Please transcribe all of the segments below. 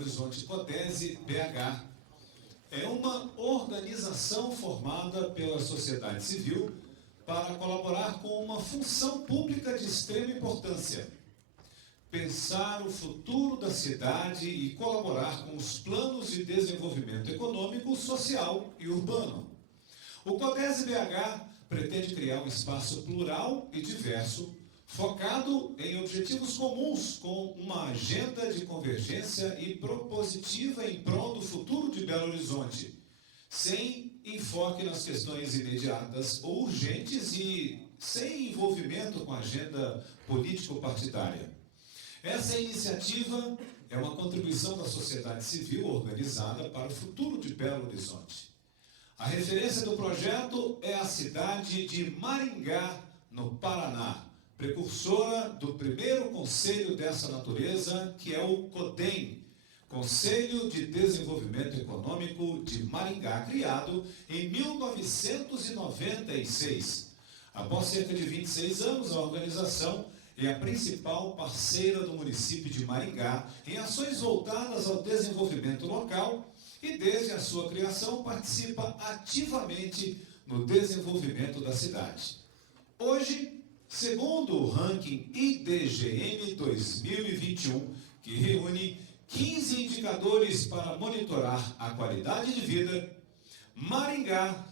Horizonte Codese BH. É uma organização formada pela sociedade civil para colaborar com uma função pública de extrema importância: pensar o futuro da cidade e colaborar com os planos de desenvolvimento econômico, social e urbano. O Codese BH pretende criar um espaço plural e diverso, focado em objetivos comuns, com uma agenda de convergência e propositiva em prol do futuro de Belo Horizonte, sem enfoque nas questões imediatas ou urgentes e sem envolvimento com a agenda político-partidária. Essa iniciativa é uma contribuição da sociedade civil organizada para o futuro de Belo Horizonte. A referência do projeto é a cidade de Maringá, no Paraná, precursora do primeiro conselho dessa natureza, que é o CODEM, Conselho de Desenvolvimento Econômico de Maringá, criado em 1996. Após cerca de 26 anos, a organização é a principal parceira do município de Maringá em ações voltadas ao desenvolvimento local e, desde a sua criação, participa ativamente no desenvolvimento da cidade. Hoje, segundo o ranking IDGM 2021, que reúne 15 indicadores para monitorar a qualidade de vida, Maringá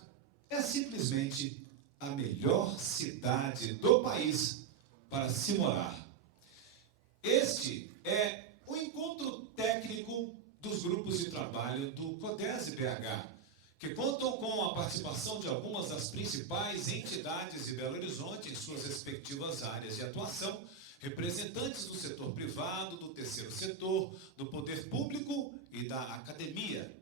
é simplesmente a melhor cidade do país para se morar. Este é o encontro técnico dos grupos de trabalho do Codese BH, que contam com a participação de algumas das principais entidades de Belo Horizonte em suas respectivas áreas de atuação, representantes do setor privado, do terceiro setor, do poder público e da academia.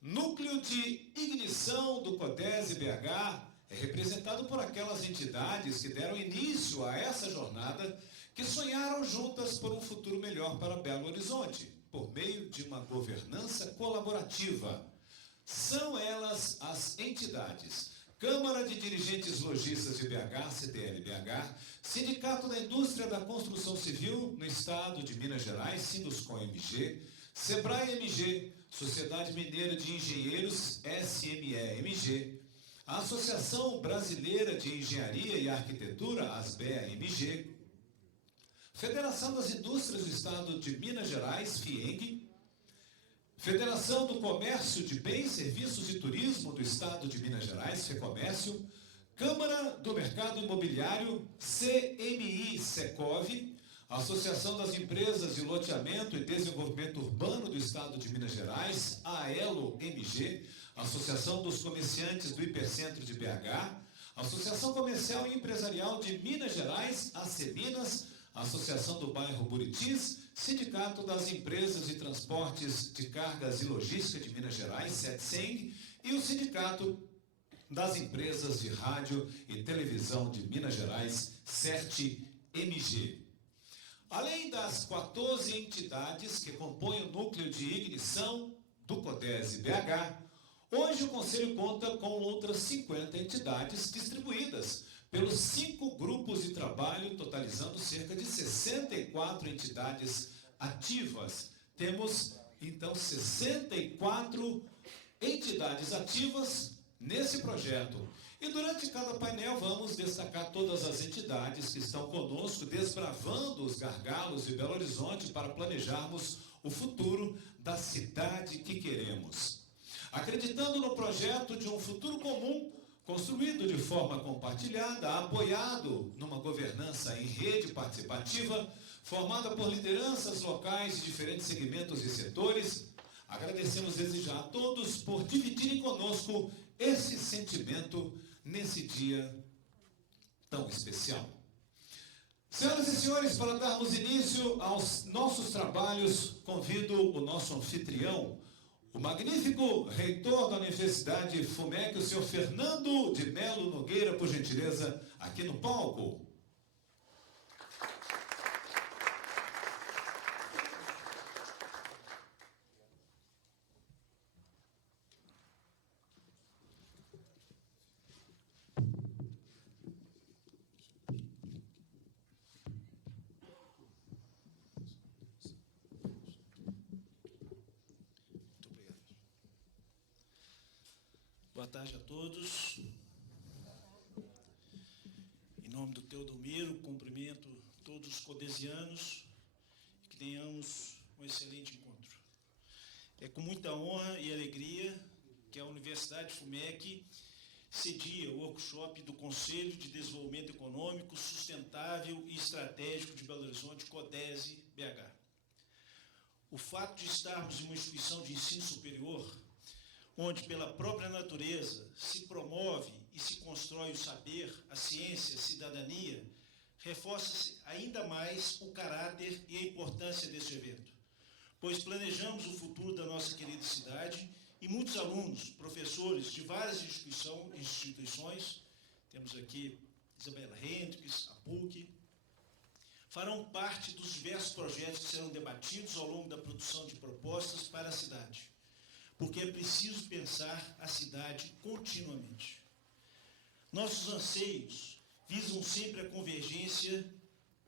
Núcleo de ignição do Codese BH é representado por aquelas entidades que deram início a essa jornada, que sonharam juntas por um futuro melhor para Belo Horizonte, por meio de uma governança colaborativa. São elas as entidades: Câmara de Dirigentes Lojistas de BH, CDL-BH, Sindicato da Indústria da Construção Civil no Estado de Minas Gerais, Sinduscom-MG, Sebrae-MG, Sociedade Mineira de Engenheiros, SME-MG, a Associação Brasileira de Engenharia e Arquitetura, ASBEA-MG, Federação das Indústrias do Estado de Minas Gerais, FIENG, Federação do Comércio de Bens, Serviços e Turismo do Estado de Minas Gerais, FEComércio, Câmara do Mercado Imobiliário, CMI-Secov, Associação das Empresas de Loteamento e Desenvolvimento Urbano do Estado de Minas Gerais, AELO-MG, Associação dos Comerciantes do Hipercentro de BH, Associação Comercial e Empresarial de Minas Gerais, ACEMINAS, Associação do Bairro Buritis, Sindicato das Empresas de Transportes de Cargas e Logística de Minas Gerais, SETSENG, e o Sindicato das Empresas de Rádio e Televisão de Minas Gerais, CERT-MG. Além das 14 entidades que compõem o núcleo de ignição do Codese BH, hoje o Conselho conta com outras 50 entidades distribuídas pelos 5 grupos de trabalho, totalizando cerca de 64 entidades ativas. Temos, então, 64 entidades ativas nesse projeto. E durante cada painel vamos destacar todas as entidades que estão conosco, desbravando os gargalos de Belo Horizonte para planejarmos o futuro da cidade que queremos. Acreditando no projeto de um futuro comum, construído de forma compartilhada, apoiado numa governança em rede participativa, formada por lideranças locais de diferentes segmentos e setores, agradecemos desde já a todos por dividirem conosco esse sentimento nesse dia tão especial. Senhoras e senhores, para darmos início aos nossos trabalhos, convido o nosso anfitrião, o magnífico reitor da Universidade FUMEC, o senhor Fernando de Melo Nogueira, por gentileza, aqui no palco. Boa tarde a todos. Em nome do Teodomiro, cumprimento todos os codesianos e que tenhamos um excelente encontro. É com muita honra e alegria que a Universidade FUMEC cedia o workshop do Conselho de Desenvolvimento Econômico, Sustentável e Estratégico de Belo Horizonte, CODESE BH. O fato de estarmos em uma instituição de ensino superior, onde pela própria natureza se promove e se constrói o saber, a ciência, a cidadania, reforça-se ainda mais o caráter e a importância deste evento, pois planejamos o futuro da nossa querida cidade e muitos alunos, professores de várias instituições, temos aqui Isabela Hendricks, a PUC, farão parte dos diversos projetos que serão debatidos ao longo da produção de propostas para a cidade, porque é preciso pensar a cidade continuamente. Nossos anseios visam sempre a convergência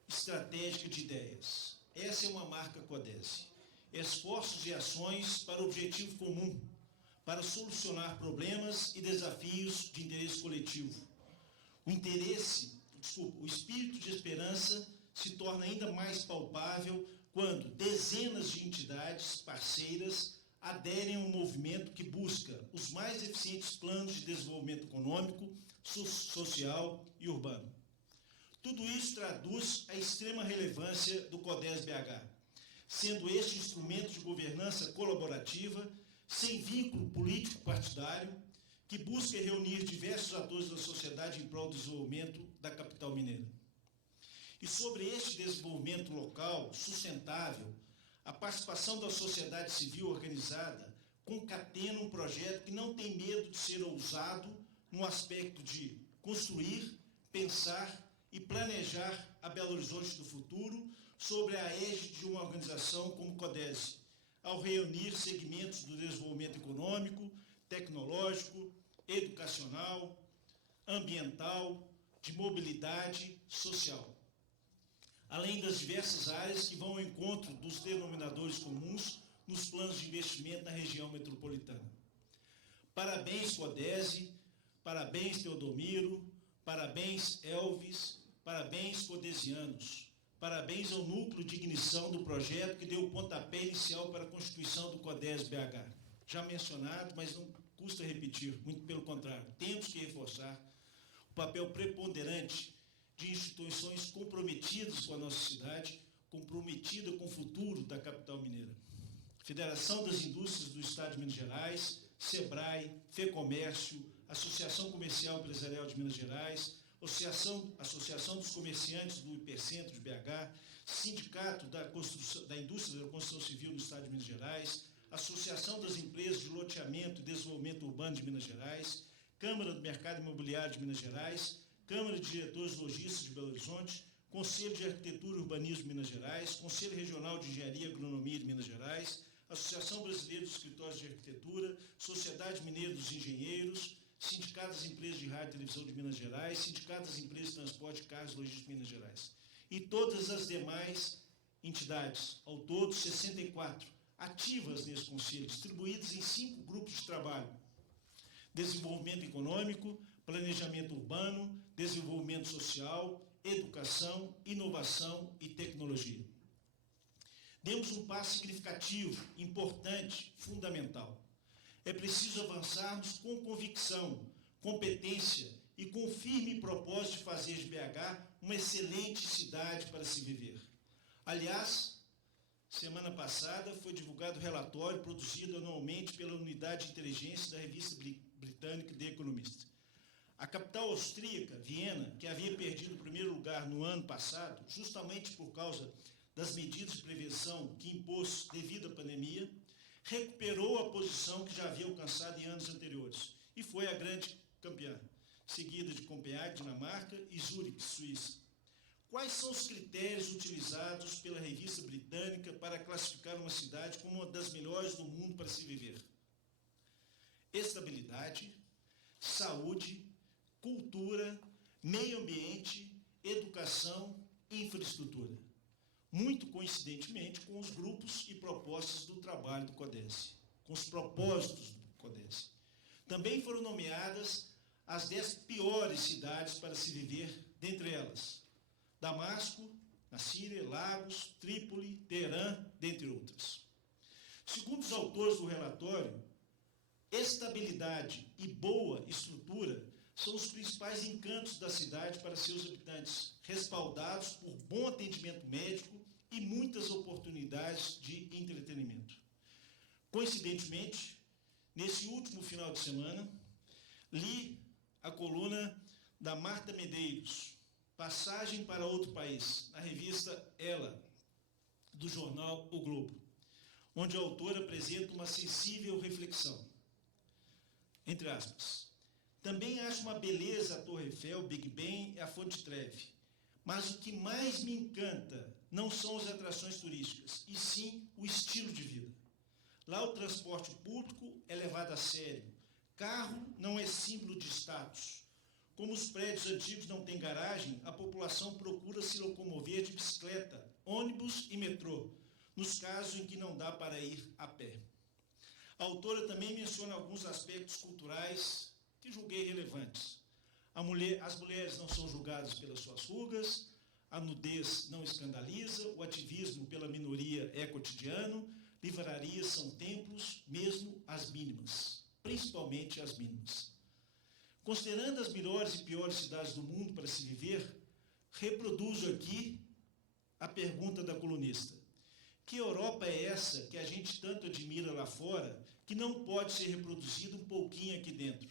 estratégica de ideias. Essa é uma marca CODESE. Esforços e ações para o objetivo comum, para solucionar problemas e desafios de interesse coletivo. O espírito de esperança se torna ainda mais palpável quando dezenas de entidades parceiras aderem a um movimento que busca os mais eficientes planos de desenvolvimento econômico, social e urbano. Tudo isso traduz a extrema relevância do CODESE BH, sendo este instrumento de governança colaborativa, sem vínculo político partidário, que busca reunir diversos atores da sociedade em prol do desenvolvimento da capital mineira. E sobre este desenvolvimento local sustentável, a participação da sociedade civil organizada concatena um projeto que não tem medo de ser ousado no aspecto de construir, pensar e planejar a Belo Horizonte do futuro sobre a égide de uma organização como CODESE, ao reunir segmentos do desenvolvimento econômico, tecnológico, educacional, ambiental, de mobilidade social, além das diversas áreas que vão ao encontro dos denominadores comuns nos planos de investimento na região metropolitana. Parabéns, CODESE, parabéns, Teodomiro, parabéns, Elvis, parabéns, codesianos, parabéns ao núcleo de ignição do projeto que deu o pontapé inicial para a constituição do CODESE BH. Já mencionado, mas não custa repetir, muito pelo contrário, temos que reforçar o papel preponderante de instituições comprometidas com a nossa cidade, comprometida com o futuro da capital mineira. Federação das Indústrias do Estado de Minas Gerais, SEBRAE, FEComércio, Associação Comercial Empresarial de Minas Gerais, Associação dos Comerciantes do Hipercentro de BH, Sindicato da Indústria da Construção Civil do Estado de Minas Gerais, Associação das Empresas de Loteamento e Desenvolvimento Urbano de Minas Gerais, Câmara do Mercado Imobiliário de Minas Gerais, Câmara de Diretores Logísticos de Belo Horizonte, Conselho de Arquitetura e Urbanismo de Minas Gerais, Conselho Regional de Engenharia e Agronomia de Minas Gerais, Associação Brasileira dos Escritórios de Arquitetura, Sociedade Mineira dos Engenheiros, Sindicato das Empresas de Rádio e Televisão de Minas Gerais, Sindicato das Empresas de Transporte, Carros e Logística de Minas Gerais. E todas as demais entidades, ao todo 64, ativas nesse conselho, distribuídas em 5 grupos de trabalho: desenvolvimento econômico, planejamento urbano, desenvolvimento social, educação, inovação e tecnologia. Demos um passo significativo, importante, fundamental. É preciso avançarmos com convicção, competência e com firme propósito de fazer de BH uma excelente cidade para se viver. Aliás, semana passada foi divulgado o relatório produzido anualmente pela Unidade de Inteligência da revista britânica The Economist. A capital austríaca, Viena, que havia perdido o primeiro lugar no ano passado, justamente por causa das medidas de prevenção que impôs devido à pandemia, recuperou a posição que já havia alcançado em anos anteriores e foi a grande campeã, seguida de Copenhague, Dinamarca, e Zurique, Suíça. Quais são os critérios utilizados pela revista britânica para classificar uma cidade como uma das melhores do mundo para se viver? Estabilidade, saúde, cultura, meio ambiente, educação e infraestrutura. Muito coincidentemente com os grupos e propostas do trabalho do CODESE, com os propósitos do CODESE. Também foram nomeadas as 10 piores cidades para se viver, dentre elas Damasco, na Síria, Lagos, Trípoli, Teherã, dentre outras. Segundo os autores do relatório, estabilidade e boa estrutura são os principais encantos da cidade para seus habitantes, respaldados por bom atendimento médico e muitas oportunidades de entretenimento. Coincidentemente, nesse último final de semana, li a coluna da Marta Medeiros, Passagem para Outro País, na revista Ela, do jornal O Globo, onde a autora apresenta uma sensível reflexão. Entre aspas, também acho uma beleza a Torre Eiffel, Big Ben e a Fonte Trevi, mas o que mais me encanta não são as atrações turísticas, e sim o estilo de vida. Lá o transporte público é levado a sério, carro não é símbolo de status. Como os prédios antigos não têm garagem, a população procura se locomover de bicicleta, ônibus e metrô, nos casos em que não dá para ir a pé. A autora também menciona alguns aspectos culturais que julguei relevantes. As mulheres não são julgadas pelas suas rugas, a nudez não escandaliza, o ativismo pela minoria é cotidiano, livrarias são templos, mesmo as mínimas, principalmente as mínimas. Considerando as melhores e piores cidades do mundo para se viver, reproduzo aqui a pergunta da colunista. Que Europa é essa que a gente tanto admira lá fora, que não pode ser reproduzida um pouquinho aqui dentro?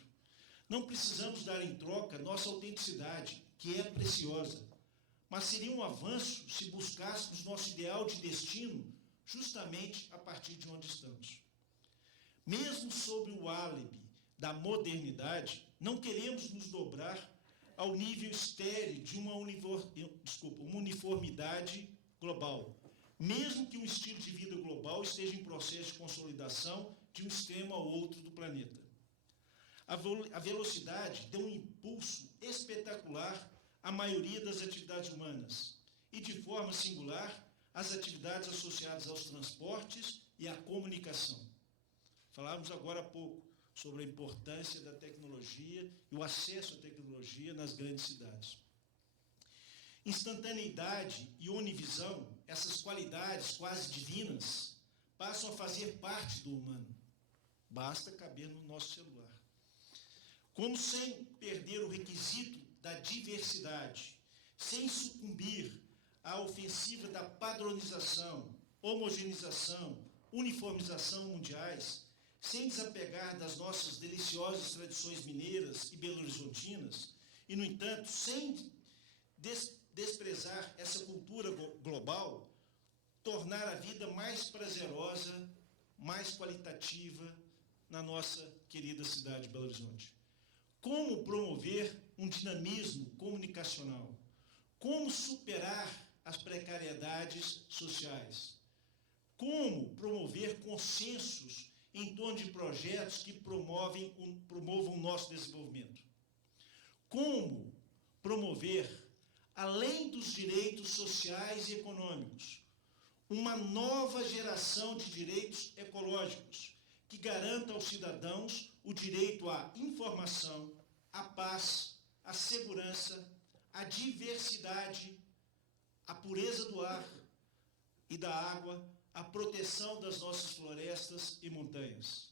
Não precisamos dar em troca nossa autenticidade, que é preciosa, mas seria um avanço se buscássemos nosso ideal de destino justamente a partir de onde estamos. Mesmo sob o álibi da modernidade, não queremos nos dobrar ao nível estéril de uma uniformidade global, mesmo que um estilo de vida global esteja em processo de consolidação de um extremo ao outro do planeta. A velocidade deu um impulso espetacular à maioria das atividades humanas e, de forma singular, às atividades associadas aos transportes e à comunicação. Falávamos agora há pouco sobre a importância da tecnologia e o acesso à tecnologia nas grandes cidades. Instantaneidade e onivisão, essas qualidades quase divinas, passam a fazer parte do humano. Basta caber no nosso celular. Como sem perder o requisito da diversidade, sem sucumbir à ofensiva da padronização, homogeneização, uniformização mundiais, sem desapegar das nossas deliciosas tradições mineiras e belo-horizontinas, e, no entanto, sem desprezar essa cultura global, tornar a vida mais prazerosa, mais qualitativa na nossa querida cidade de Belo Horizonte. Como promover um dinamismo comunicacional? Como superar as precariedades sociais? Como promover consensos em torno de projetos que promovam o nosso desenvolvimento? Como promover, além dos direitos sociais e econômicos, uma nova geração de direitos ecológicos que garanta aos cidadãos o direito à informação, à paz, à segurança, à diversidade, à pureza do ar e da água, à proteção das nossas florestas e montanhas.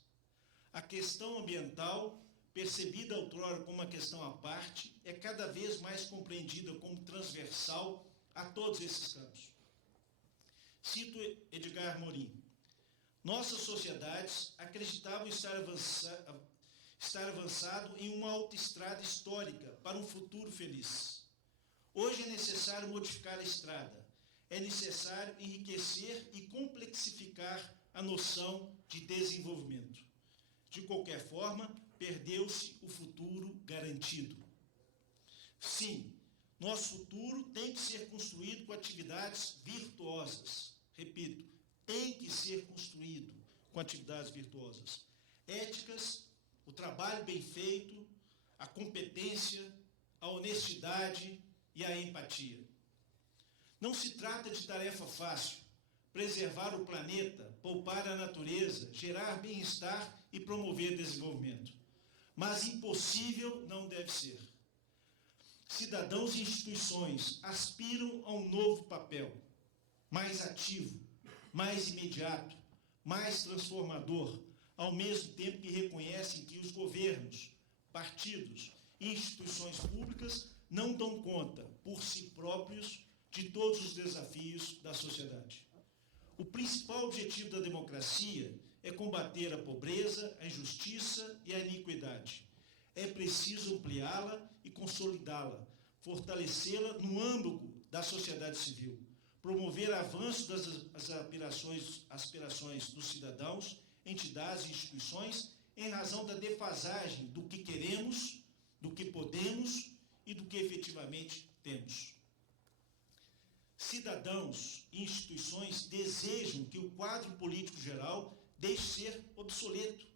A questão ambiental, percebida outrora como uma questão à parte, é cada vez mais compreendida como transversal a todos esses campos. Cito Edgar Morin. Nossas sociedades acreditavam estar avançado em uma autoestrada histórica para um futuro feliz. Hoje é necessário modificar a estrada. É necessário enriquecer e complexificar a noção de desenvolvimento. De qualquer forma, perdeu-se o futuro garantido. Sim, nosso futuro tem que ser construído com atividades virtuosas. Repito, tem que ser construído com atividades virtuosas. Éticas, o trabalho bem feito, a competência, a honestidade e a empatia. Não se trata de tarefa fácil. Preservar o planeta, poupar a natureza, gerar bem-estar e promover desenvolvimento. mas impossível não deve ser. Cidadãos e instituições aspiram a um novo papel, mais ativo, mais imediato, mais transformador, ao mesmo tempo que reconhecem que os governos, partidos e instituições públicas não dão conta, por si próprios, de todos os desafios da sociedade. O principal objetivo da democracia é combater a pobreza, a injustiça e a iniquidade. É preciso ampliá-la e consolidá-la, fortalecê-la no âmbito da sociedade civil, promover avanço das aspirações dos cidadãos, entidades e instituições, em razão da defasagem do que queremos, do que podemos e do que efetivamente temos. Cidadãos e instituições desejam que o quadro político geral deixe ser obsoleto,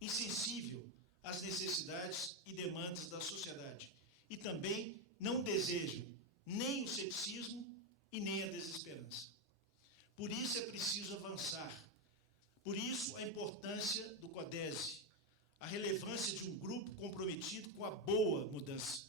insensível às necessidades e demandas da sociedade, e também não desejam nem o ceticismo e nem a desesperança. Por isso é preciso avançar. Por isso a importância do CODESE, a relevância de um grupo comprometido com a boa mudança.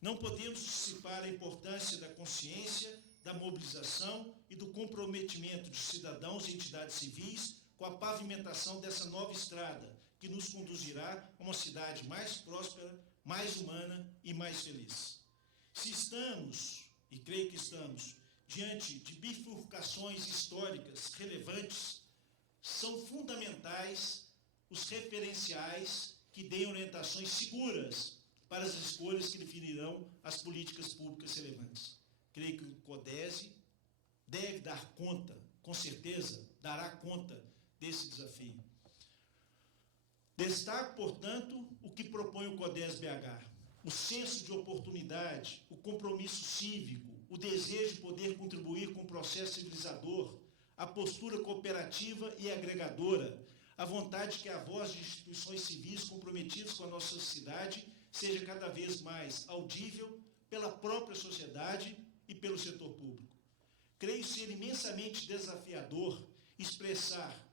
Não podemos dissipar a importância da consciência, da mobilização e do comprometimento de cidadãos e entidades civis com a pavimentação dessa nova estrada, que nos conduzirá a uma cidade mais próspera, mais humana e mais feliz. Se estamos, e creio que estamos, diante de bifurcações históricas relevantes, são fundamentais os referenciais que deem orientações seguras para as escolhas que definirão as políticas públicas relevantes. Creio que o CODESE deve dar conta, com certeza, dará conta desse desafio. Destaco, portanto, o que propõe o CODESE-BH: o senso de oportunidade, o compromisso cívico, o desejo de poder contribuir com o processo civilizador, a postura cooperativa e agregadora, a vontade que a voz de instituições civis comprometidas com a nossa sociedade seja cada vez mais audível pela própria sociedade e pelo setor público. Creio ser imensamente desafiador expressar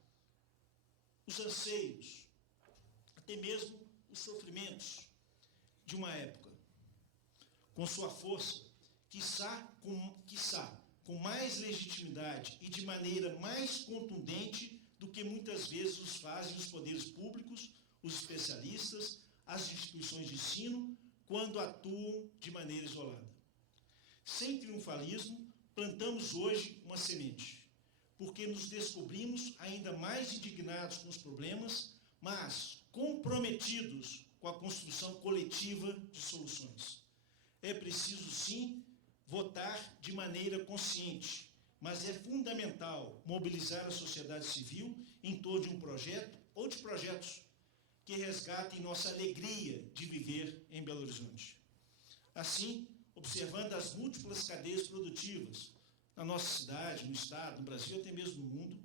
os anseios, até mesmo os sofrimentos de uma época, com sua força, quiçá com mais legitimidade e de maneira mais contundente do que muitas vezes os fazem os poderes públicos, os especialistas, as instituições de ensino, quando atuam de maneira isolada. Sem triunfalismo, plantamos hoje uma semente, porque nos descobrimos ainda mais indignados com os problemas, mas comprometidos com a construção coletiva de soluções. É preciso, sim, votar de maneira consciente, mas é fundamental mobilizar a sociedade civil em torno de um projeto ou de projetos que resgatem nossa alegria de viver em Belo Horizonte. Assim, observando as múltiplas cadeias produtivas na nossa cidade, no Estado, no Brasil, até mesmo no mundo,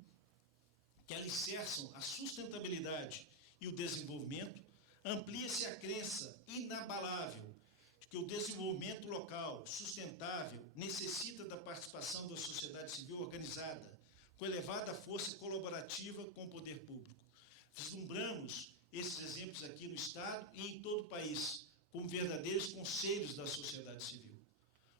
que alicerçam a sustentabilidade e o desenvolvimento, amplia-se a crença inabalável de que o desenvolvimento local sustentável necessita da participação da sociedade civil organizada, com elevada força colaborativa com o poder público. Vislumbramos esses exemplos aqui no Estado e em todo o país, como verdadeiros conselhos da sociedade civil.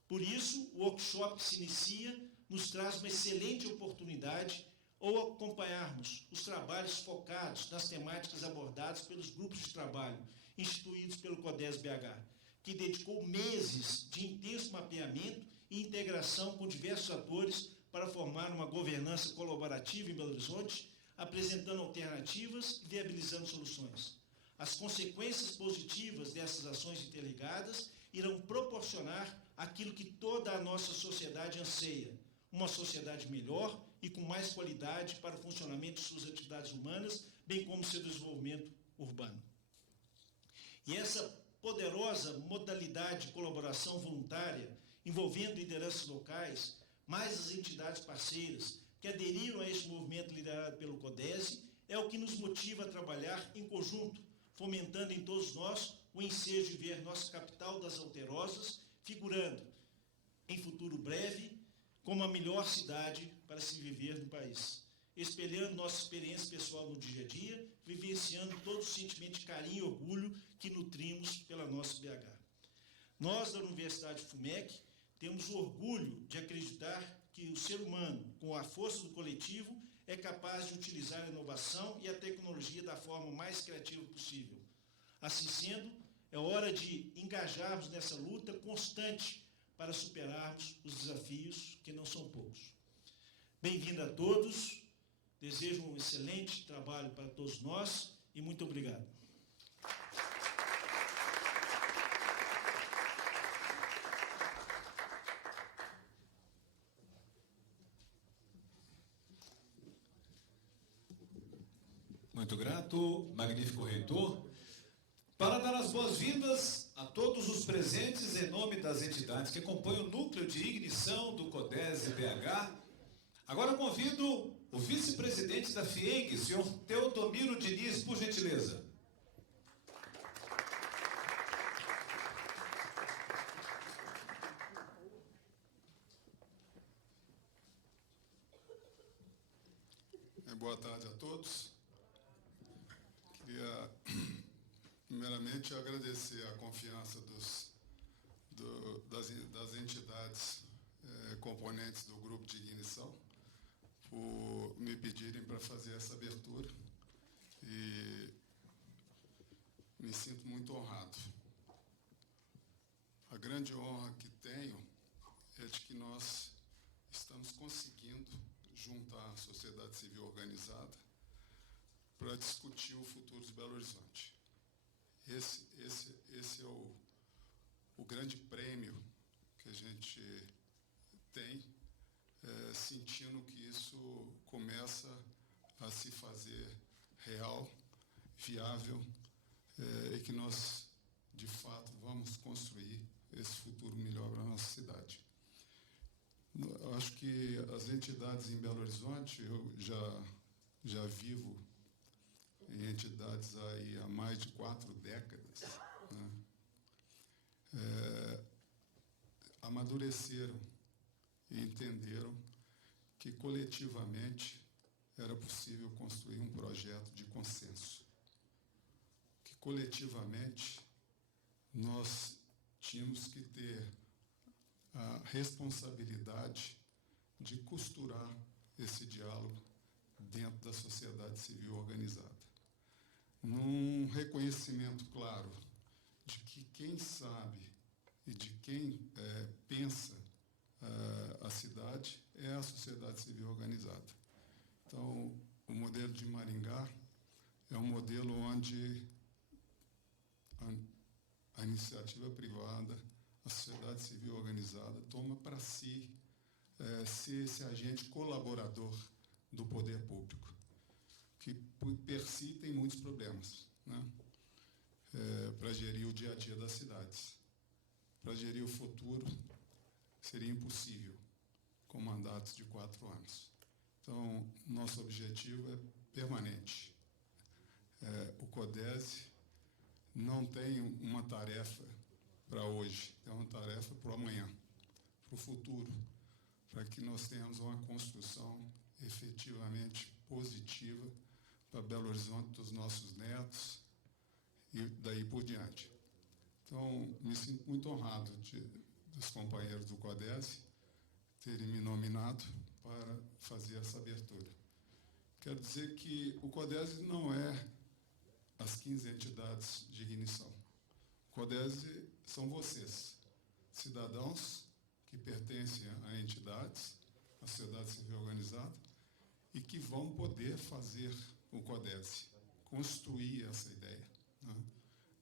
Por isso, o workshop que se inicia nos traz uma excelente oportunidade ao acompanharmos os trabalhos focados nas temáticas abordadas pelos grupos de trabalho instituídos pelo CODESE-BH, que dedicou meses de intenso mapeamento e integração com diversos atores para formar uma governança colaborativa em Belo Horizonte, apresentando alternativas e viabilizando soluções. As consequências positivas dessas ações interligadas irão proporcionar aquilo que toda a nossa sociedade anseia: uma sociedade melhor e com mais qualidade para o funcionamento de suas atividades humanas, bem como seu desenvolvimento urbano. E essa poderosa modalidade de colaboração voluntária, envolvendo lideranças locais, mais as entidades parceiras que aderiram a este movimento liderado pelo CODESE, é o que nos motiva a trabalhar em conjunto, fomentando em todos nós o ensejo de ver nossa capital das Alterosas figurando, em futuro breve, como a melhor cidade para se viver no país. espelhando nossa experiência pessoal no dia a dia, vivenciando todo o sentimento de carinho e orgulho que nutrimos pela nossa BH. Nós, da Universidade FUMEC, temos o orgulho de acreditar que o ser humano, com a força do coletivo, é capaz de utilizar a inovação e a tecnologia da forma mais criativa possível. Assim sendo, é hora de engajarmos nessa luta constante para superarmos os desafios, que não são poucos. Bem-vindo a todos, desejo um excelente trabalho para todos nós e muito obrigado. Muito grato, magnífico reitor. Para dar as boas-vindas a todos os presentes em nome das entidades que compõem o núcleo de ignição do CODESE BH, agora convido o vice-presidente da FIENG, senhor Teodomiro Diniz, por gentileza. Boa tarde a todos. Queria, primeiramente, agradecer a confiança das entidades componentes do grupo de ignição por me pedirem para fazer essa abertura e me sinto muito honrado. A grande honra que tenho é de que nós estamos conseguindo juntar a sociedade civil organizada para discutir o futuro de Belo Horizonte. Esse é o grande prêmio que a gente tem, sentindo que isso começa a se fazer real, viável, e que nós, de fato, vamos construir esse futuro melhor para a nossa cidade. Eu acho que as entidades em Belo Horizonte, eu já vivo em entidades aí há mais de 4 décadas, né? Amadureceram e entenderam que coletivamente era possível construir um projeto de consenso, que coletivamente nós tínhamos que ter a responsabilidade de costurar esse diálogo dentro da sociedade civil organizada, num reconhecimento claro de que quem sabe e de quem pensa a cidade é a sociedade civil organizada. Então, o modelo de Maringá é um modelo onde a iniciativa privada, a sociedade civil organizada, toma para si ser esse agente colaborador do poder público, que per si tem muitos problemas, né? Para gerir o dia a dia das cidades. Para gerir o futuro, seria impossível com mandatos de 4 anos. Então, nosso objetivo é permanente. O CODESE não tem uma tarefa para hoje, é uma tarefa para o amanhã, para o futuro, para que nós tenhamos uma construção efetivamente positiva para Belo Horizonte dos nossos netos e daí por diante. Então, me sinto muito honrado dos companheiros do CODESE terem me nominado para fazer essa abertura. Quero dizer que o CODESE não é as 15 entidades de ignição. O CODESE são vocês, cidadãos que pertencem a entidades, a sociedade civil organizada, e que vão poder fazer o CODESE, construir essa ideia, né,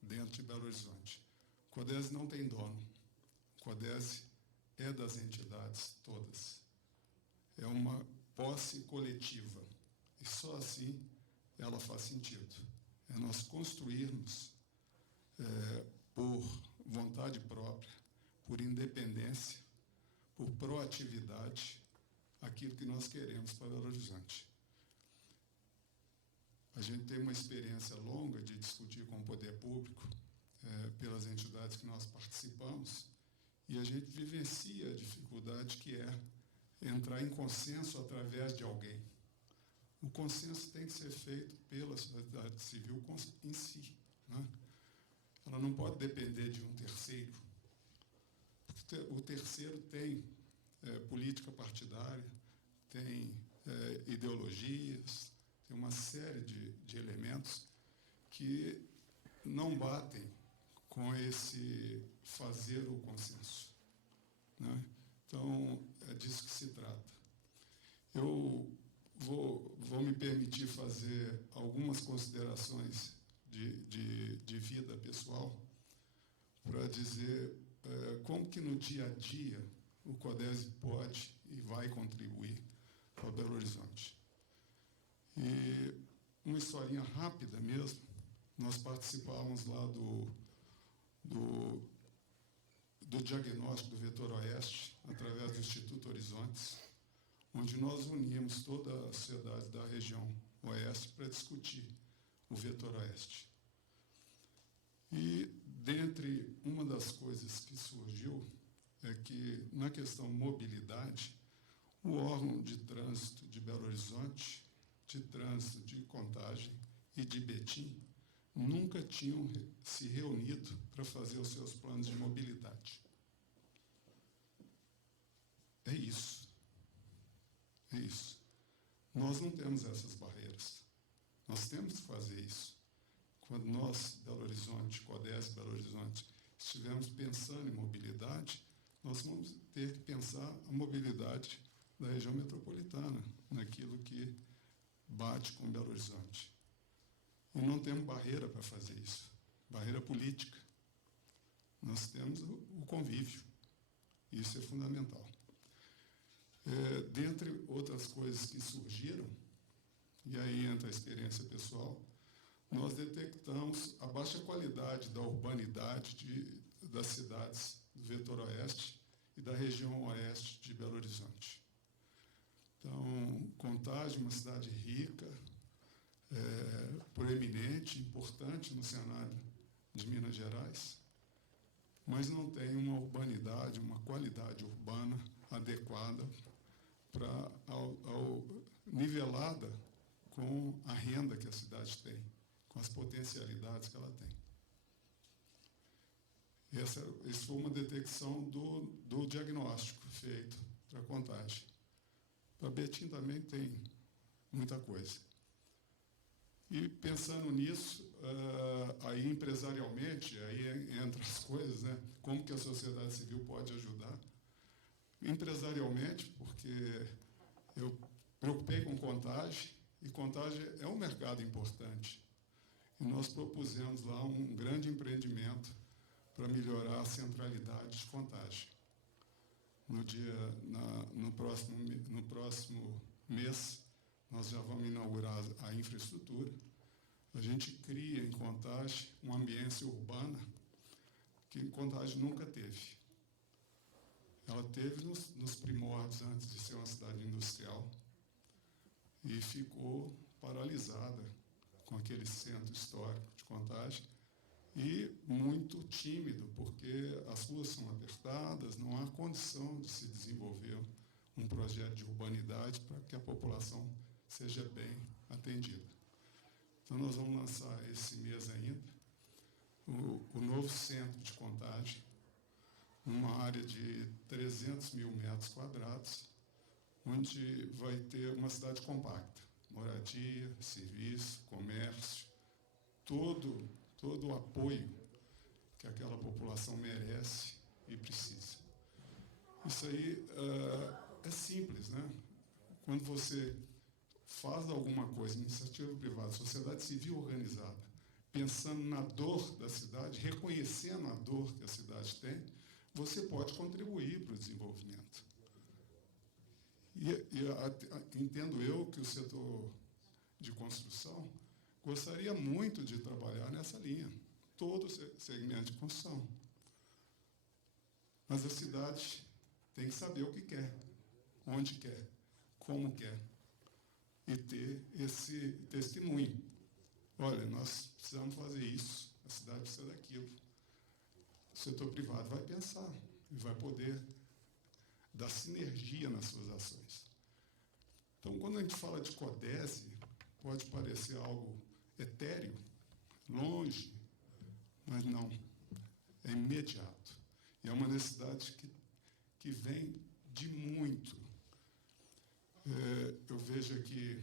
dentro de Belo Horizonte. O CODESE não tem dono. O CODESE é das entidades todas. É uma posse coletiva. E só assim ela faz sentido. É nós construirmos por vontade própria, por independência, por proatividade, aquilo que nós queremos para Belo Horizonte. A gente tem uma experiência longa de discutir com o poder público, pelas entidades que nós participamos, e a gente vivencia a dificuldade que é entrar em consenso através de alguém. O consenso tem que ser feito pela sociedade civil em si, né? Ela não pode depender de um terceiro. O terceiro tem política partidária, tem ideologias, tem uma série de elementos que não batem com esse fazer o consenso, né? Então, é disso que se trata. Eu vou me permitir fazer algumas considerações de vida pessoal para dizer como que no dia a dia o CODESE pode e vai contribuir para Belo Horizonte. E uma historinha rápida mesmo, nós participávamos lá do diagnóstico do Vetor Oeste, através do Instituto Horizontes, onde nós uníamos toda a sociedade da região Oeste para discutir o Vetor Oeste. E, dentre uma das coisas que surgiu, é que, na questão mobilidade, o órgão de trânsito de Belo Horizonte, de trânsito de Contagem e de Betim, nunca tinham se reunido para fazer os seus planos de mobilidade. É isso. É isso. Nós não temos essas barreiras. Nós temos que fazer isso. Quando nós, Belo Horizonte, CODESE Belo Horizonte, estivermos pensando em mobilidade, nós vamos ter que pensar a mobilidade da região metropolitana, naquilo que bate com Belo Horizonte. E não temos barreira para fazer isso. Barreira política. Nós temos o convívio. Isso é fundamental. Dentre outras coisas que surgiram, e aí entra a experiência pessoal, nós detectamos a baixa qualidade da urbanidade das cidades do Vetor Oeste e da região oeste de Belo Horizonte. Então, Contagem, uma cidade rica, proeminente, importante no cenário de Minas Gerais, mas não tem uma urbanidade, uma qualidade urbana adequada nivelada com a renda que a cidade tem, com as potencialidades que ela tem. Essa foi uma detecção do diagnóstico feito para Contagem. Para Betim também tem muita coisa. E pensando nisso, aí empresarialmente, aí entra as coisas, né? Como que a sociedade civil pode ajudar? Empresarialmente, porque eu preocupei com Contagem, e Contagem é um mercado importante. E nós propusemos lá um grande empreendimento para melhorar a centralidade de Contagem. No próximo mês, nós já vamos inaugurar a infraestrutura. A gente cria em Contagem uma ambiência urbana que Contagem nunca teve. Ela teve nos primórdios, antes de ser uma cidade industrial, e ficou paralisada com aquele centro histórico de Contagem, e muito tímido, porque as ruas são apertadas, não há condição de se desenvolver um projeto de urbanidade para que a população seja bem atendida. Então, nós vamos lançar esse mês ainda o novo centro de Contagem, uma área de 300 mil metros quadrados, onde vai ter uma cidade compacta, moradia, serviço, comércio, todo o apoio que aquela população merece e precisa. Isso aí é simples, né? Quando você faz alguma coisa, iniciativa privada, sociedade civil organizada, pensando na dor da cidade, reconhecendo a dor que a cidade tem, você pode contribuir para o desenvolvimento. Entendo eu que o setor de construção gostaria muito de trabalhar nessa linha, todo o segmento de construção. Mas a cidade tem que saber o que quer, onde quer, como quer, e ter esse testemunho. Olha, nós precisamos fazer isso, a cidade precisa daquilo. O setor privado vai pensar e vai poder dar sinergia nas suas ações. Então, quando a gente fala de CODESE, pode parecer algo etéreo, longe, mas não, é imediato. E é uma necessidade que vem de muito. Eu vejo aqui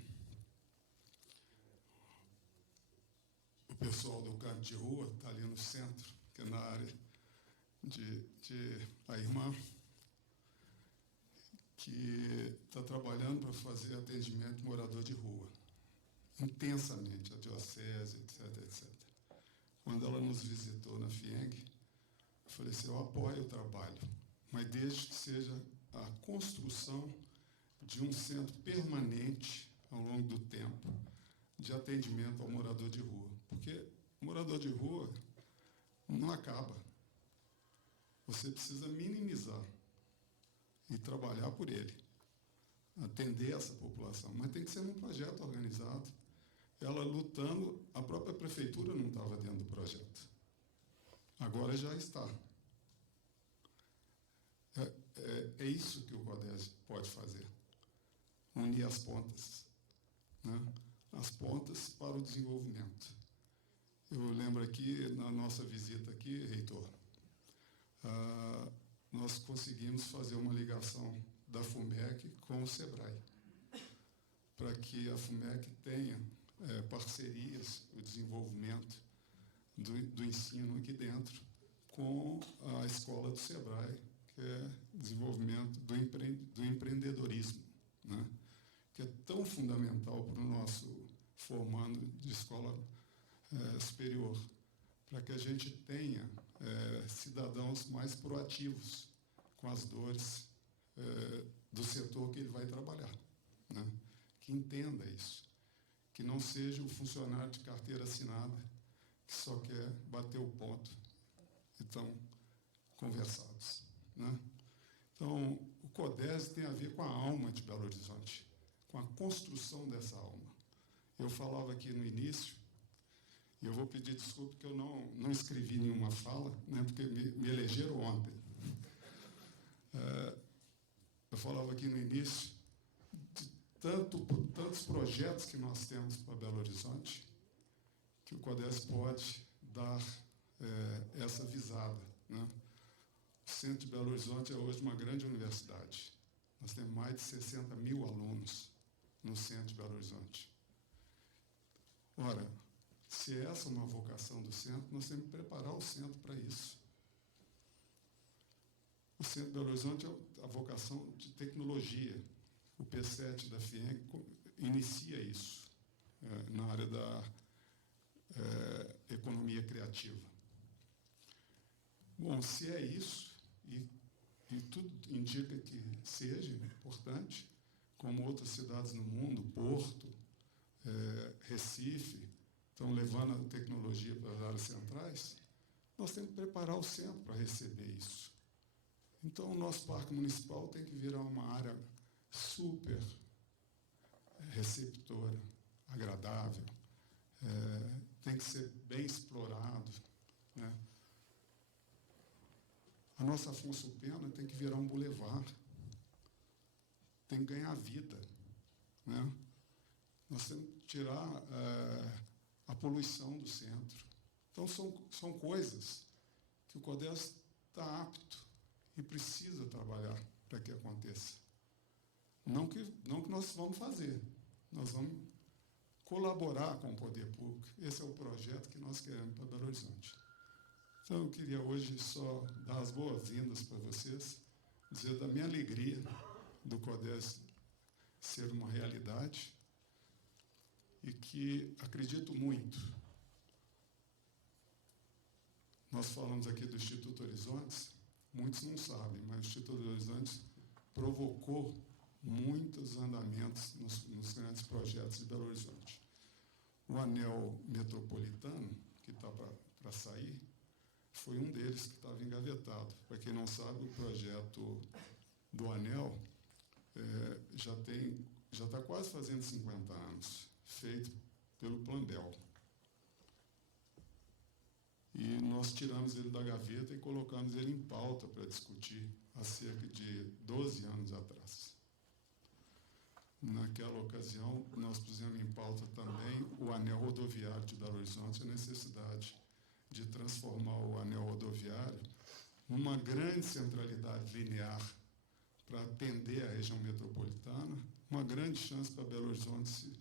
o pessoal do canto de rua, está ali no centro, que é na área de a irmã, que está trabalhando para fazer atendimento de morador de rua, intensamente, a diocese, etc, etc. Quando ela nos visitou na FIENG, eu falei assim, eu apoio o trabalho, mas desde que seja a construção de um centro permanente, ao longo do tempo, de atendimento ao morador de rua. Porque o morador de rua não acaba. Você precisa minimizar e trabalhar por ele, atender essa população. Mas tem que ser um projeto organizado. Ela lutando, a própria prefeitura não estava dentro do projeto. Agora já está. É isso que o CODESE pode fazer. Unir as pontas, né? As pontas para o desenvolvimento. Eu lembro aqui, na nossa visita aqui, reitor, nós conseguimos fazer uma ligação da FUMEC com o SEBRAE, para que a FUMEC tenha parcerias, o desenvolvimento do ensino aqui dentro, com a escola do SEBRAE, que é desenvolvimento do empreendedorismo, né? Que é tão fundamental para o nosso formando de escola superior, para que a gente tenha cidadãos mais proativos com as dores do setor que ele vai trabalhar, né? Que entenda isso, que não seja o funcionário de carteira assinada que só quer bater o ponto e estão conversados, né? Então, o CODESE tem a ver com a alma de Belo Horizonte, com a construção dessa alma. Eu falava aqui no início, e eu vou pedir desculpa porque eu não escrevi nenhuma fala, né, porque me elegeram ontem. Eu falava aqui no início de tantos projetos que nós temos para Belo Horizonte, que o CODESE pode dar essa visada, né? O Centro de Belo Horizonte é hoje uma grande universidade. Nós temos mais de 60 mil alunos no Centro de Belo Horizonte. Ora, se essa é uma vocação do centro, nós temos que preparar o centro para isso. O Centro de Belo Horizonte é a vocação de tecnologia. O P7 da FIENG inicia isso, na área da economia criativa. Bom, se é isso, e tudo indica que seja importante, como outras cidades no mundo, Porto, Recife, estão levando a tecnologia para as áreas centrais, nós temos que preparar o centro para receber isso. Então, o nosso parque municipal tem que virar uma área super receptora, agradável, tem que ser bem explorado, né? A nossa Afonso Pena tem que virar um bulevar, tem que ganhar vida, né? Nós temos que tirar a poluição do centro. Então, são coisas que o CODESE está apto e precisa trabalhar para que aconteça. Não que nós vamos fazer, nós vamos colaborar com o poder público. Esse é o projeto que nós queremos para Belo Horizonte. Então, eu queria hoje só dar as boas-vindas para vocês, dizer da minha alegria do CODESE ser uma realidade e que acredito muito. Nós falamos aqui do Instituto Horizontes, muitos não sabem, mas o Instituto Horizontes provocou muitos andamentos nos grandes projetos de Belo Horizonte. O anel metropolitano, que está para sair, foi um deles que estava engavetado. Para quem não sabe, o projeto do anel já está quase fazendo 50 anos, feito pelo Plambel. E nós tiramos ele da gaveta e colocamos ele em pauta para discutir há cerca de 12 anos atrás. Naquela ocasião, nós pusemos em pauta também o anel rodoviário de Belo Horizonte, a necessidade de transformar o anel rodoviário numa grande centralidade linear para atender a região metropolitana, uma grande chance para Belo Horizonte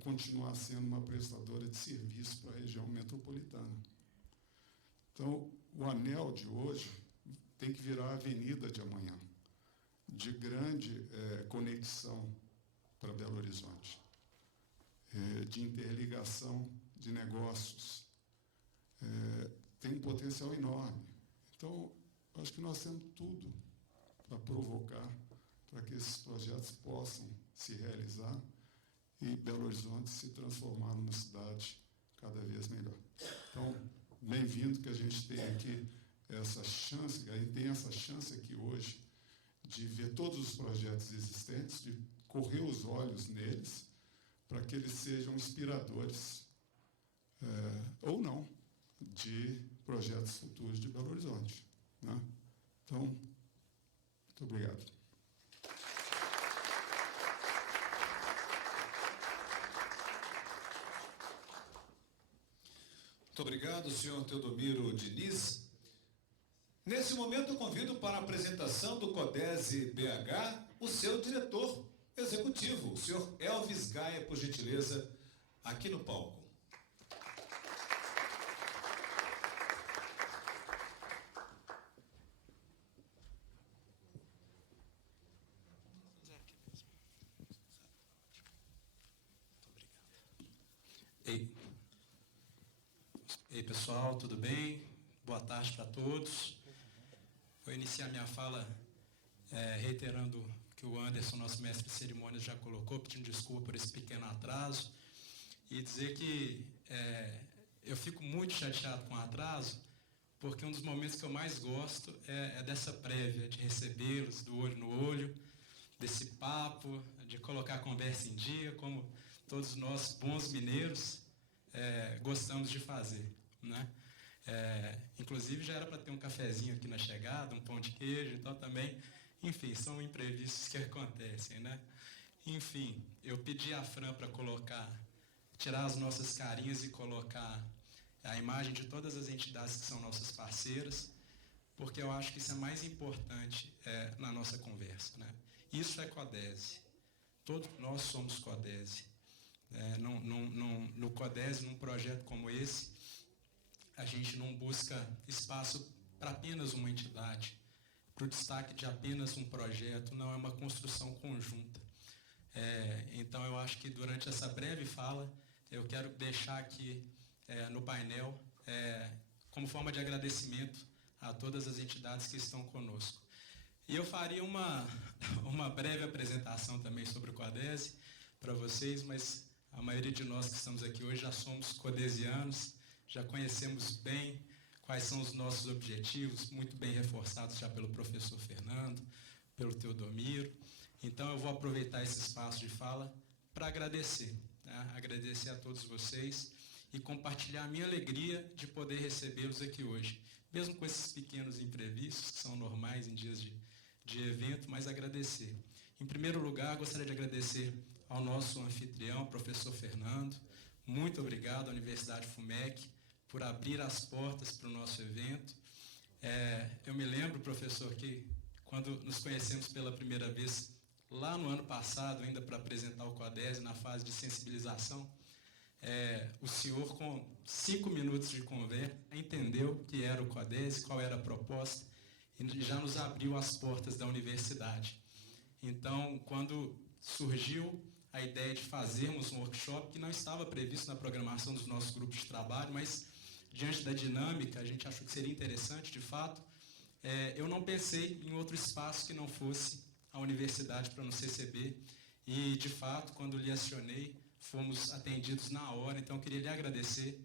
continuar sendo uma prestadora de serviço para a região metropolitana. Então, o anel de hoje tem que virar a avenida de amanhã, de grande conexão para Belo Horizonte, de interligação de negócios. Tem um potencial enorme. Então, acho que nós temos tudo para provocar, para que esses projetos possam se realizar e Belo Horizonte se transformar numa cidade cada vez melhor. Então, bem-vindo que a gente tem aqui essa chance, a gente tem essa chance aqui hoje de ver todos os projetos existentes, de correr os olhos neles, para que eles sejam inspiradores, ou não, de projetos futuros de Belo Horizonte, né? Então, muito obrigado. Muito obrigado, senhor Teodomiro Diniz. Nesse momento, eu convido para a apresentação do CODESE BH o seu diretor executivo, o senhor Elvis Gaia, por gentileza, aqui no palco. Ei pessoal, tudo bem? Boa tarde para todos. Vou iniciar minha fala reiterando o que o Anderson, nosso mestre de cerimônias, já colocou, pedindo desculpa por esse pequeno atraso, e dizer que eu fico muito chateado com o atraso, porque um dos momentos que eu mais gosto é dessa prévia, de recebê-los do olho no olho, desse papo, de colocar a conversa em dia, como todos nós, bons mineiros, gostamos de fazer, né? Inclusive já era para ter um cafezinho aqui na chegada, um pão de queijo, então também, enfim, são imprevistos que acontecem, né? Enfim, eu pedi a Fran para tirar as nossas carinhas e colocar a imagem de todas as entidades que são nossas parceiras, porque eu acho que isso é mais importante na nossa conversa, né? Isso é CODESE. Todos nós somos CODESE. No CODESE, num projeto como esse, a gente não busca espaço para apenas uma entidade, para o destaque de apenas um projeto, não, é uma construção conjunta. Então, eu acho que durante essa breve fala, eu quero deixar aqui no painel, como forma de agradecimento a todas as entidades que estão conosco. E eu faria uma breve apresentação também sobre o CODESE para vocês, mas a maioria de nós que estamos aqui hoje já somos codesianos, já conhecemos bem quais são os nossos objetivos, muito bem reforçados já pelo professor Fernando, pelo Teodomiro. Então, eu vou aproveitar esse espaço de fala para agradecer, né? Agradecer a todos vocês e compartilhar a minha alegria de poder recebê-los aqui hoje, mesmo com esses pequenos imprevistos, que são normais em dias de evento, mas agradecer. Em primeiro lugar, gostaria de agradecer ao nosso anfitrião, professor Fernando. Muito obrigado à Universidade FUMEC por abrir as portas para o nosso evento. Eu me lembro, professor, que quando nos conhecemos pela primeira vez, lá no ano passado, ainda para apresentar o CODESE, na fase de sensibilização, o senhor, com 5 minutos de conversa, entendeu o que era o CODESE, qual era a proposta, e já nos abriu as portas da universidade. Então, quando surgiu a ideia de fazermos um workshop, que não estava previsto na programação dos nossos grupos de trabalho, mas, diante da dinâmica, a gente achou que seria interessante, de fato. Eu não pensei em outro espaço que não fosse a universidade para nos receber, e, de fato, quando lhe acionei, fomos atendidos na hora. Então, eu queria lhe agradecer,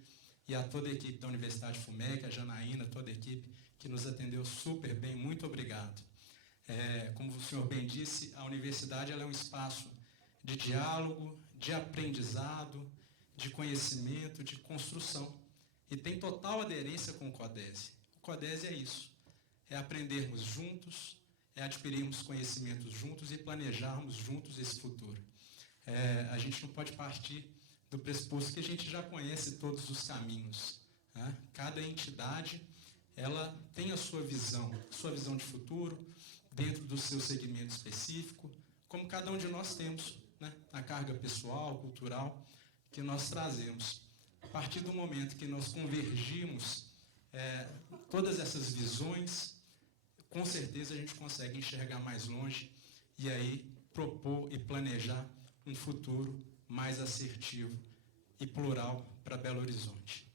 e a toda a equipe da Universidade FUMEC, a Janaína, toda a equipe que nos atendeu super bem, muito obrigado. Como o senhor bem disse, a universidade ela é um espaço de diálogo, de aprendizado, de conhecimento, de construção. E tem total aderência com o CODESE. O CODESE é isso, é aprendermos juntos, é adquirirmos conhecimentos juntos e planejarmos juntos esse futuro. a gente não pode partir do pressuposto que a gente já conhece todos os caminhos, né? Cada entidade, ela tem a sua visão de futuro, dentro do seu segmento específico, como cada um de nós temos, né? A carga pessoal, cultural, que nós trazemos. A partir do momento que nós convergimos todas essas visões, com certeza a gente consegue enxergar mais longe e aí propor e planejar um futuro mais assertivo e plural para Belo Horizonte.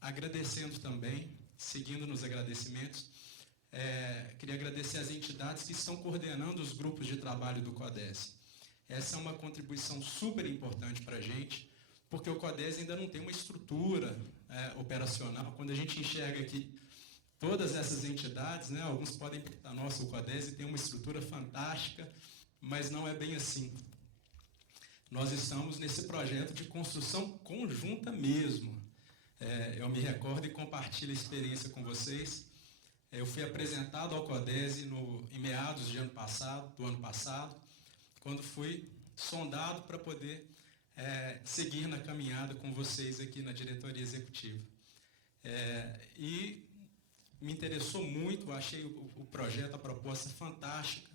Agradecendo também, seguindo nos agradecimentos, queria agradecer às entidades que estão coordenando os grupos de trabalho do CODES. Essa é uma contribuição super importante para a gente, porque o CODES ainda não tem uma estrutura operacional. Quando a gente enxerga aqui todas essas entidades, né, alguns podem pensar, nossa, o CODES tem uma estrutura fantástica, mas não é bem assim. Nós estamos nesse projeto de construção conjunta mesmo. Eu me recordo e compartilho a experiência com vocês. Eu fui apresentado ao CODES em meados do ano passado, quando fui sondado para poder seguir na caminhada com vocês aqui na diretoria executiva. E me interessou muito, achei o projeto, a proposta fantástica.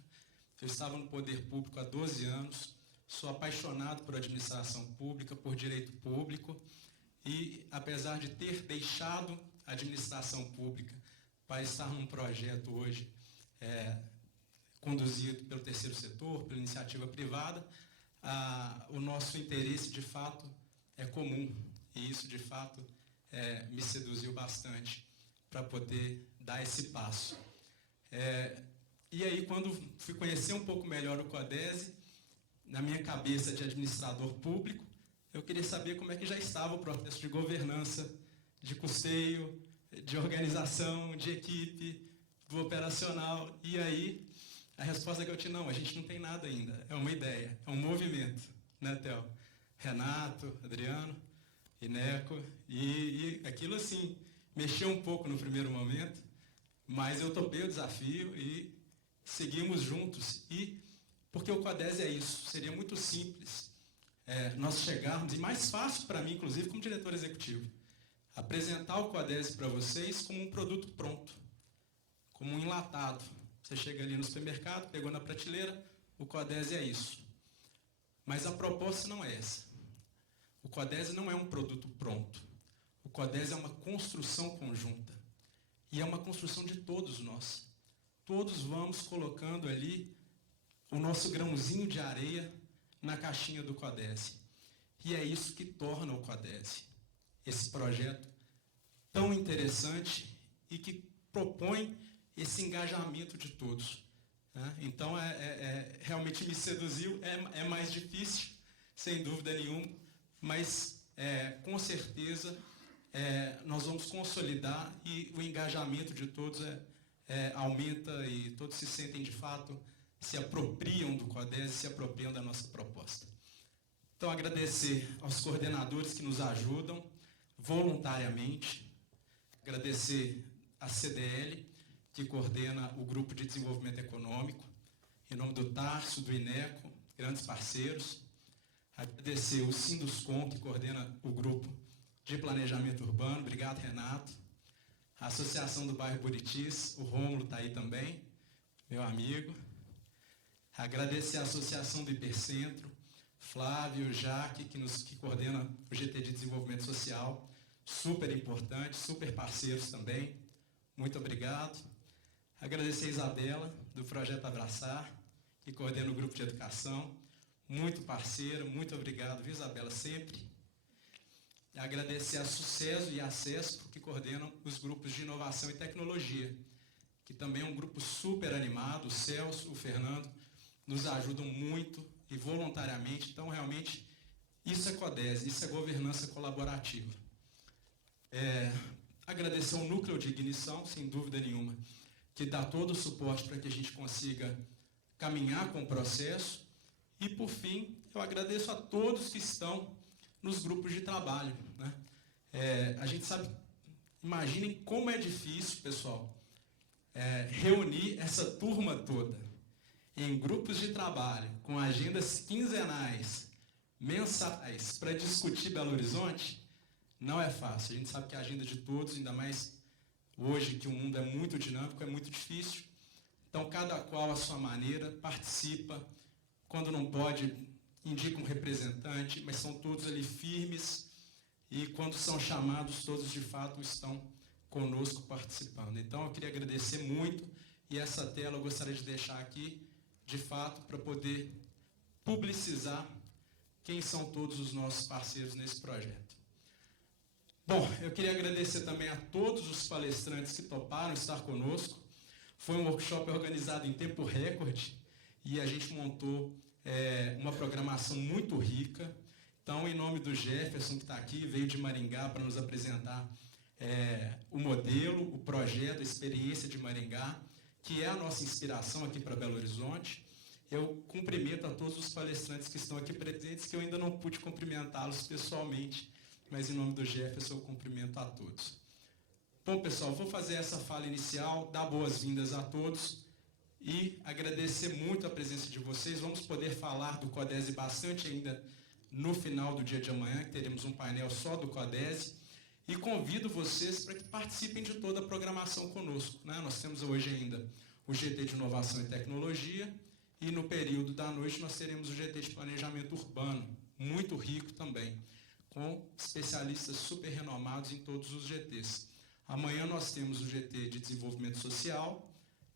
Eu estava no poder público há 12 anos, sou apaixonado por administração pública, por direito público, e apesar de ter deixado a administração pública para estar num projeto hoje conduzido pelo terceiro setor, pela iniciativa privada, o nosso interesse, de fato, é comum. E isso, de fato, me seduziu bastante para poder dar esse passo. E aí, quando fui conhecer um pouco melhor o CODES, na minha cabeça de administrador público, eu queria saber como é que já estava o processo de governança, de custeio, de organização, de equipe, do operacional. E aí, a resposta que eu tinha, não, a gente não tem nada ainda, é uma ideia, é um movimento, né, Theo? Renato, Adriano, Ineco, e aquilo assim, mexeu um pouco no primeiro momento, mas eu topei o desafio e seguimos juntos. E porque o CODES é isso, seria muito simples nós chegarmos, e mais fácil para mim, inclusive, como diretor executivo, apresentar o CODES para vocês como um produto pronto, como um enlatado. Você chega ali no supermercado, pegou na prateleira, o CODES é isso. Mas a proposta não é essa. O CODES não é um produto pronto. O CODES é uma construção conjunta. E é uma construção de todos nós. Todos vamos colocando ali o nosso grãozinho de areia na caixinha do CODES. E é isso que torna o CODES esse projeto tão interessante e que propõe esse engajamento de todos. Então, realmente me seduziu, é mais difícil, sem dúvida nenhuma, mas com certeza nós vamos consolidar e o engajamento de todos aumenta e todos se sentem, de fato, se apropriam do CODES, se apropriam da nossa proposta. Então, agradecer aos coordenadores que nos ajudam voluntariamente, agradecer à CDL, que coordena o Grupo de Desenvolvimento Econômico, em nome do Tarso, do Ineco, grandes parceiros. Agradecer o Sinduscom, que coordena o Grupo de Planejamento Urbano. Obrigado, Renato. A Associação do Bairro Buritis, o Rômulo está aí também, meu amigo. Agradecer a Associação do Hipercentro, Flávio, Jaque, que coordena o GT de Desenvolvimento Social, super importante, super parceiros também. Muito obrigado. Agradecer a Isabela, do Projeto Abraçar, que coordena o Grupo de Educação, muito parceira, muito obrigado, viu, Isabela, sempre. Agradecer a Sucesso e a CESPO, que coordenam os grupos de inovação e tecnologia, que também é um grupo super animado. O Celso, o Fernando, nos ajudam muito e voluntariamente. Então, realmente, isso é CODES, isso é governança colaborativa. Agradecer ao Núcleo de Ignição, sem dúvida nenhuma, que dá todo o suporte para que a gente consiga caminhar com o processo. E, por fim, eu agradeço a todos que estão nos grupos de trabalho, né? A gente sabe, imaginem como é difícil, pessoal, reunir essa turma toda. em grupos de trabalho, com agendas quinzenais, mensais, para discutir Belo Horizonte, não é fácil. A gente sabe que a agenda de todos, ainda mais hoje que o mundo é muito dinâmico, é muito difícil. Então, cada qual à sua maneira, participa. Quando não pode, indica um representante, mas são todos ali firmes e, quando são chamados, todos de fato estão conosco participando. Então, eu queria agradecer muito, e essa tela eu gostaria de deixar aqui, de fato, para poder publicizar quem são todos os nossos parceiros nesse projeto. Bom, eu queria agradecer também a todos os palestrantes que toparam estar conosco. Foi um workshop organizado em tempo recorde e a gente montou uma programação muito rica. Então, em nome do Jefferson, que está aqui, veio de Maringá para nos apresentar o modelo, o projeto, a experiência de Maringá, que é a nossa inspiração aqui para Belo Horizonte. Eu cumprimento a todos os palestrantes que estão aqui presentes, que eu ainda não pude cumprimentá-los pessoalmente, mas em nome do Jefferson eu cumprimento a todos. Bom, pessoal, vou fazer essa fala inicial, dar boas-vindas a todos e agradecer muito a presença de vocês. Vamos poder falar do CODESE bastante ainda no final do dia de amanhã, que teremos um painel só do CODESE, e convido vocês para que participem de toda a programação conosco, né? Nós temos hoje ainda o GT de Inovação e Tecnologia, e no período da noite nós teremos o GT de Planejamento Urbano, muito rico também, com especialistas super renomados em todos os GTs. Amanhã nós temos o GT de Desenvolvimento Social,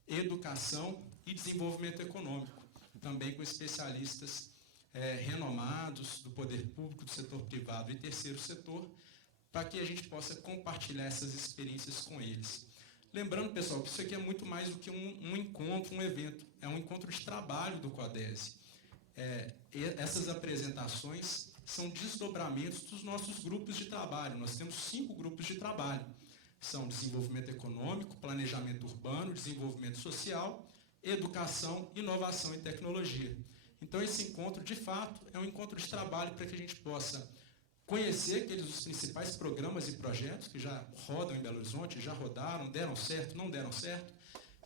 Educação e Desenvolvimento Econômico, também com especialistas renomados do poder público, do setor privado e terceiro setor, para que a gente possa compartilhar essas experiências com eles. Lembrando, pessoal, que isso aqui é muito mais do que um encontro, um evento. É um encontro de trabalho do CODESE. Essas apresentações são desdobramentos dos nossos grupos de trabalho. Nós temos 5 grupos de trabalho. São desenvolvimento econômico, planejamento urbano, desenvolvimento social, educação, inovação e tecnologia. Então, esse encontro, de fato, é um encontro de trabalho para que a gente possa conhecer os principais programas e projetos que já rodam em Belo Horizonte, já rodaram, deram certo, não deram certo,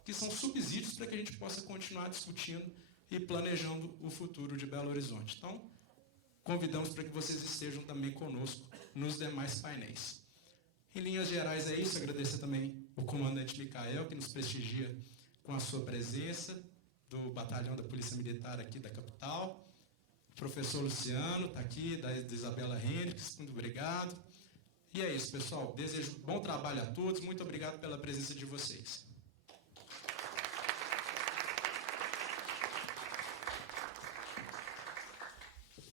que são subsídios para que a gente possa continuar discutindo e planejando o futuro de Belo Horizonte. Então, convidamos para que vocês estejam também conosco nos demais painéis. Em linhas gerais é isso, agradecer também o comandante Micael, que nos prestigia com a sua presença, do batalhão da Polícia Militar aqui da capital. O professor Luciano está aqui, da Isabela Henriques, muito obrigado. E é isso, pessoal. Desejo bom trabalho a todos, muito obrigado pela presença de vocês.